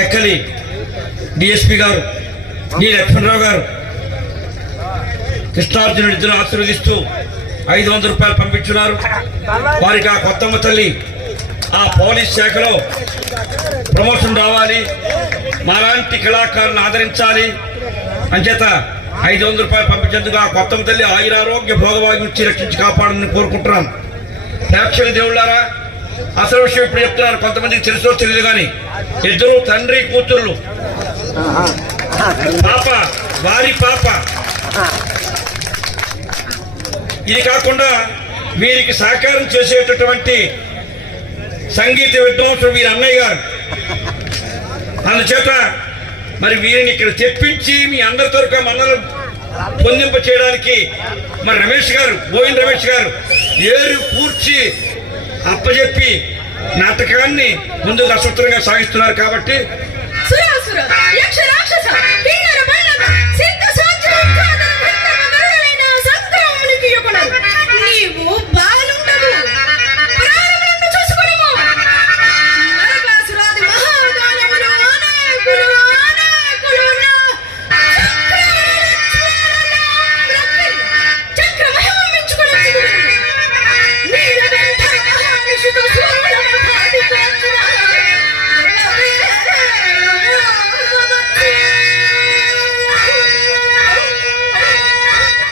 Tekkali DSP గారు D Lakshmanarao గారు కృష్ణార్జునుడు ఇద్దరు ఆశీర్వదిస్తూ ఐదు వందల రూపాయలు పంపించున్నారు. వారికి ఆ కొత్తమ్మ తల్లి ఆ పోలీస్ శాఖలో ప్రమోషన్ రావాలి. మాలాంటి కళాకారులను ఆదరించాలి. అంచేత ఐదు వందల రూపాయలు పంపించేందుకు ఆ కొత్తమ్మ తల్లి ఆయురారోగ్య భోగభాగ్యం నుంచి రక్షించి కాపాడని కోరుకుంటున్నాం. ప్రేక్షక దేవుళ్ళారా అసలు విషయం ఇప్పుడు చెప్తున్నారు కొంతమందికి తెలుసో తెలియదు కానీ ఇద్దరు తండ్రి కూతుర్లు. పాప వారి పాప. ఇది కాకుండా వీరికి సహకారం చేసేటటువంటి సంగీత విద్వాంసుడు వీరి అన్నయ్య గారు. అందుచేత మరి వీరిని ఇక్కడ తెప్పించి మీ అందరి తరఫు మనల్ని పొందింప చేయడానికి మరి రమేష్ గారు గోవింద్ రమేష్ గారు ఏరు కూర్చి అప్పచెప్పి నాటకాన్ని ముందు రసవత్తరంగా సాగిస్తున్నారు కాబట్టి